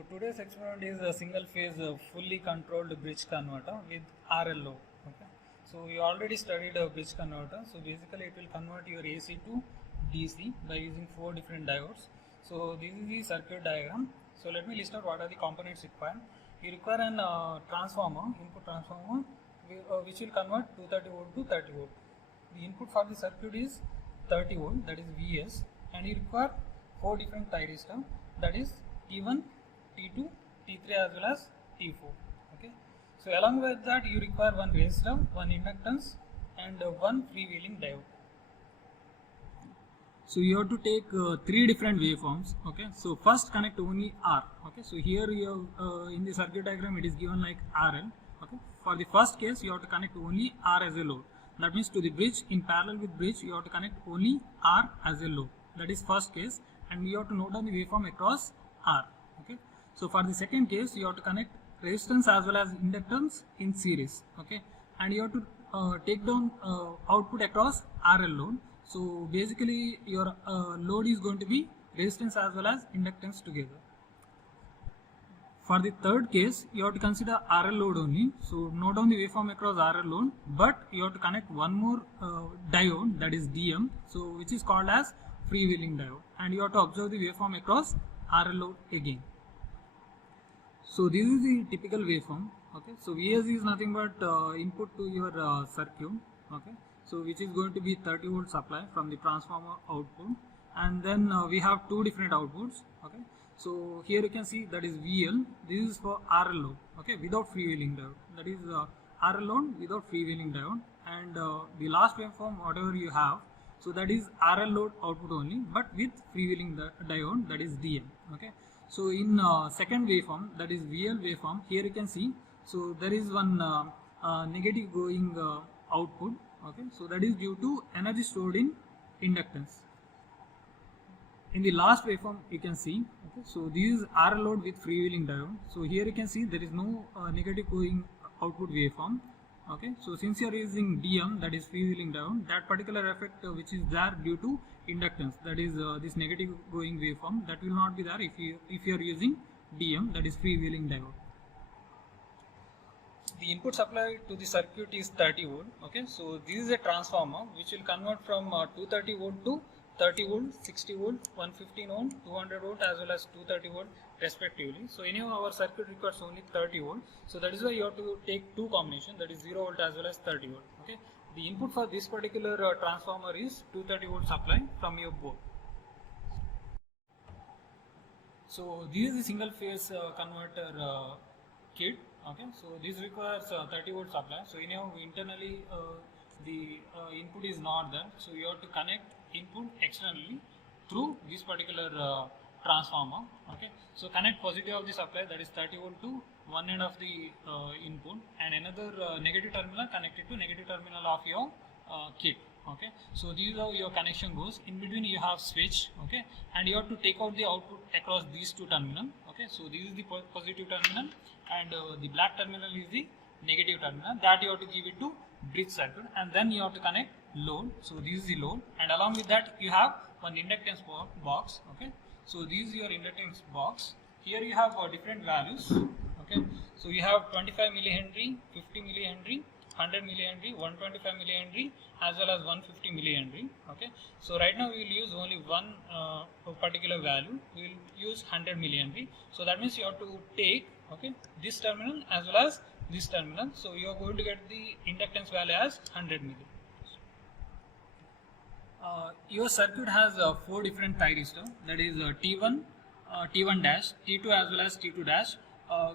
So today's experiment is a single phase fully controlled bridge converter with RL load. Okay. So you already studied a bridge converter. So basically it will convert your AC to DC by using 4 different diodes. So this is the circuit diagram. So let me list out what are the components required. You require an transformer, input transformer, which will convert 230 volt to 30 volt. The input for the circuit is 30 volt, that is Vs, and you require 4 different thyristor, that is T1, T2, T3 as well as T4. Okay. So along with that you require one resistor, one inductance, and one freewheeling diode. So you have to take 3 different waveforms. Okay. So first connect only R. Okay. So here you have in the circuit diagram it is given like RL. Okay. For the first case you have to connect only R as a load. That means to the bridge, in parallel with bridge you have to connect only R as a load. That is first case, and you have to note down the waveform across R. Okay. So for the second case you have to connect resistance as well as inductance in series. Okay. And you have to take down output across RL load. So basically your load is going to be resistance as well as inductance together. For the third case, you have to consider RL load only. So note down the waveform across RL load, but you have to connect one more diode, that is DM, so which is called as freewheeling diode, and you have to observe the waveform across RL load again. So this is the typical waveform. Okay, so Vs is nothing but input to your circuit. Okay, so which is going to be 30 volt supply from the transformer output, and then we have 2 different outputs. Okay. So here you can see that is VL, this is for RL load, okay, without freewheeling diode, that is RL load without freewheeling diode, and the last waveform whatever you have, so that is RL load output only but with freewheeling diode, that is DM. Okay. So in second waveform, that is VL waveform, here you can see, so there is one negative going output. Okay. So that is due to energy stored in inductance. In the last waveform you can see, okay, so this is RL load with freewheeling diode. So here you can see there is no negative going output waveform. Okay, so since you are using DM, that is freewheeling diode, that particular effect which is there due to inductance, that is this negative going waveform, that will not be there if you are using DM, that is freewheeling diode. The input supply to the circuit is 30 volt. Okay, so this is a transformer which will convert from 230 volt to 30 volt, 60 volt, 115 ohm, 200 volt as well as 230 volt respectively. So anyhow our circuit requires only 30 volt. So that is why you have to take 2 combinations, that is 0 volt as well as 30 volt. Okay. The input for this particular transformer is 230 volt supply from your board. So this is the single phase converter kit. Okay. So this requires 30 volt supply. So anyhow internally the input is not there. So you have to connect input externally through this particular transformer. Okay, so connect positive of the supply, that is 30 volt, to one end of the input, and another negative terminal connected to negative terminal of your kit. Okay, so this is how your connection goes. In between you have switch. Okay, and you have to take out the output across these 2 terminals. Okay, so this is the positive terminal, and the black terminal is the negative terminal, that you have to give it to bridge circuit, and then you have to connect load. So this is the load, and along with that you have one inductance box. Okay, so this is your inductance box. Here you have different values. Okay, so you have 25 millihenry, 50 millihenry, 100 millihenry, 125 millihenry as well as 150 millihenry. Okay, so right now we will use only one particular value. We will use 100 millihenry. So that means you have to take, okay, this terminal as well as this terminal. So you are going to get the inductance value as 100 milli. Your circuit has 4 different thyristor, that is T1, T1 dash, T2 as well as T2 dash,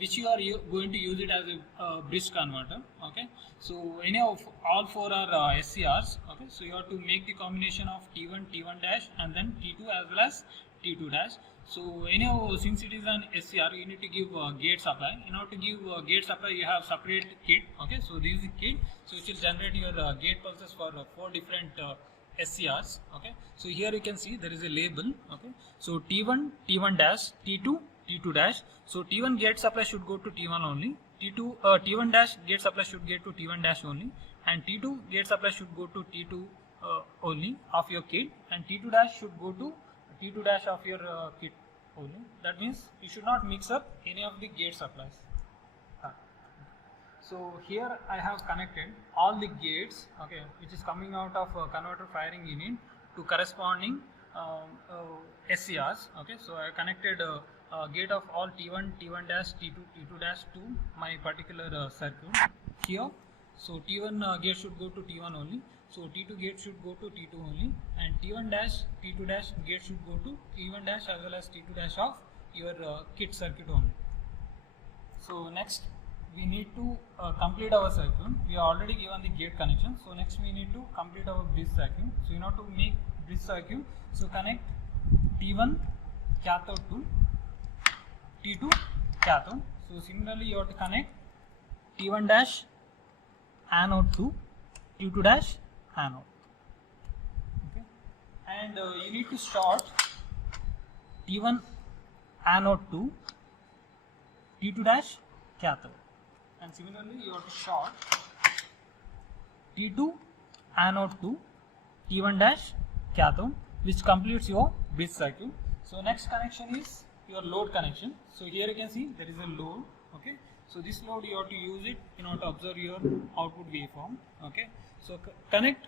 which you are going to use it as a bridge converter. Okay, so anyhow all 4 are SCRs. Okay, so you have to make the combination of T1, T1 dash, and then T2 as well as T2 dash. So anyhow, since it is an SCR, you need to give gate supply. In order to give gate supply, you have separate kit. Okay, so this is the kit, so it will generate your gate pulses for 4 different SCRs. Okay, so here you can see there is a label. Okay, so T1, T1 dash, T2, T2 dash. So T1 gate supply should go to T1 only. T1 dash gate supply should get to T1 dash only, and T2 gate supply should go to T2 only of your kit, and T2 dash should go to T2 dash of your kit. only. That means you should not mix up any of the gate supplies. So here I have connected all the gates, okay, which is coming out of converter firing unit to corresponding SCRs. Okay, so I connected gate of all T1, T1 dash, T2, T2 dash to my particular circuit here. So T1 gate should go to T1 only. So T2 gate should go to T2 only, and T1 dash, T2 dash gate should go to T1 dash as well as T2 dash of your kit circuit only. So next we need to complete our circuit. We are already given the gate connection. So next we need to complete our bridge circuit. So in order to make bridge circuit, so connect T1 cathode to T2 cathode. So similarly you have to connect T1 dash anode to T2 dash anode. Okay, and you need to start T1 anode to T2 dash cathode, and similarly you have to short T2 anode to T1 dash cathode, which completes your bridge circuit. So next connection is your load connection. So here you can see there is a load. Okay, so this load you have to use it in order to observe your output waveform. Okay, so connect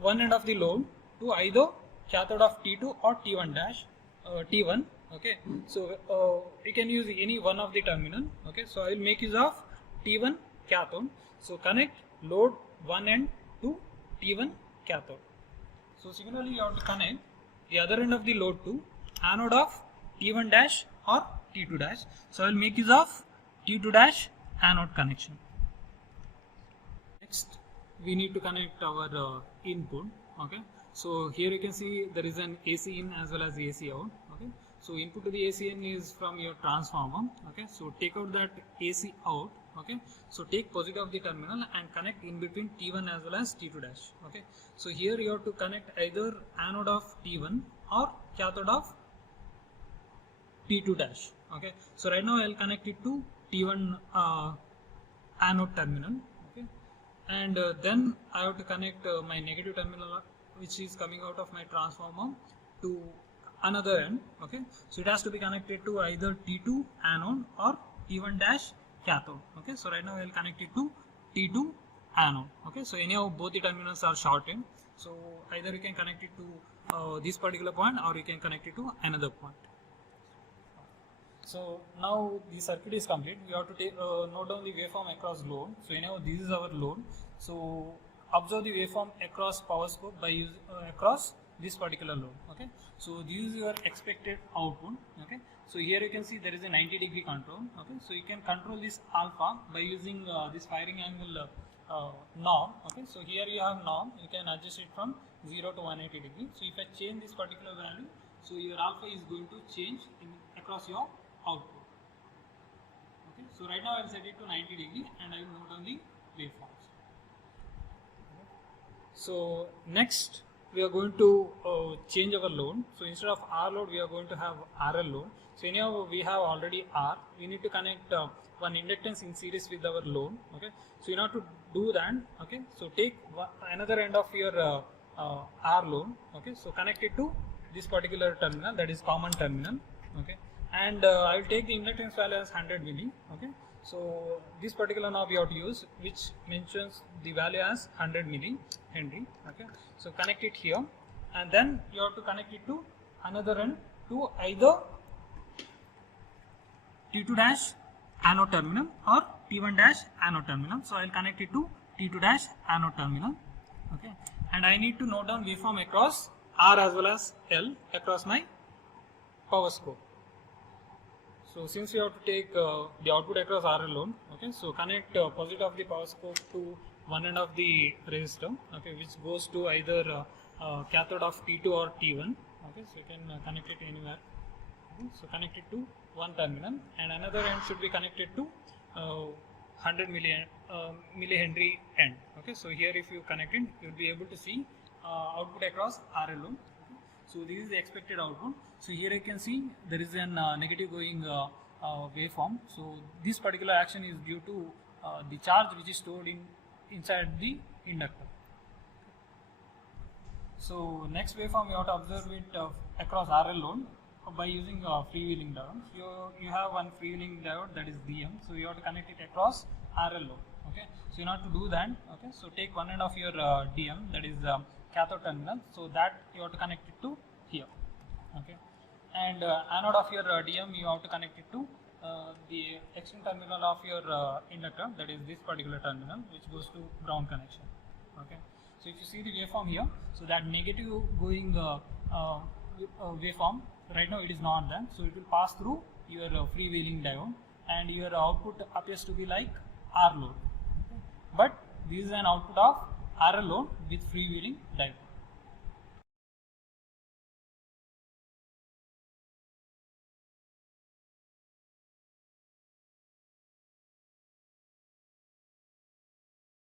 one end of the load to either cathode of T2 or T1 dash T1. Okay, so you can use any one of the terminal. Okay, so I will make use of T1 cathode. So connect load one end to T1 cathode. So similarly you have to connect the other end of the load to anode of T1 dash or T2 dash. So I will make use of T2 dash anode connection. Next we need to connect our input. Okay, so here you can see there is an AC in as well as AC out. Okay, so input to the AC in is from your transformer. Okay, so take out that AC out. Okay, so take positive of the terminal and connect in between T1 as well as T2 dash. Okay, so here you have to connect either anode of T1 or cathode of T2 dash. Okay, so right now I will connect it to T1 anode terminal. Okay, and then I have to connect my negative terminal, which is coming out of my transformer, to another end. Okay, so it has to be connected to either T2 anode or T1 dash cathode. Okay, so right now I will connect it to T2 anode. Okay, so any of both the terminals are shorted, so either you can connect it to this particular point or you can connect it to another point. So now the circuit is complete. We have to take, note down the waveform across load. So anyhow this is our load. So observe the waveform across power scope by using across this particular load. Okay, so this is your expected output. Okay, so here you can see there is a 90-degree control. Okay, so you can control this alpha by using this firing angle knob. Okay, so here you have knob, you can adjust it from 0 to 180 degree. So if I change this particular value, so your alpha is going to change across your output. Okay, so right now I will set it to 90 degree and I will note down the waveforms. Okay. So next we are going to change our load. So instead of R load we are going to have RL load. So anyhow we have already R, we need to connect one inductance in series with our load. Okay, so in order to do that, okay, so take another end of your R load. Okay, so connect it to this particular terminal, that is common terminal. Okay, and I will take the inductance value as 100 milli. Okay, so this particular knob you have to use, which mentions the value as 100 milli Henry. Okay, so connect it here, and then you have to connect it to another end to either T2 dash anode terminal or T1 dash anode terminal. So I will connect it to T2 dash anode terminal. Okay, and I need to note down waveform across R as well as L across my power scope. So since you have to take the output across RL load, okay, so connect positive of the power scope to one end of the resistor, okay, which goes to either cathode of T2 or T1. Okay, so you can connect it anywhere. Okay, so connect it to one terminal, and another end should be connected to 100 millihenry end. Okay, so here if you connect it, you will be able to see output across RL load. Okay. So this is the expected output. So here you can see there is an negative going waveform. So this particular action is due to the charge which is stored inside the inductor. So next waveform you have to observe it across RL load. by using freewheeling diodes, you have one freewheeling diode, that is DM. So you have to connect it across RL load. Okay, so in order to do that, okay, so take one end of your DM, that is cathode terminal, so that you have to connect it to here. Okay, and anode of your DM, you have to connect it to the external terminal of your inductor, that is this particular terminal, which goes to ground connection. Okay, so if you see the waveform here, so that negative going waveform, right now it is not done, so it will pass through your freewheeling diode, and your output appears to be like R load. Okay. But this is an output of RL load with freewheeling diode.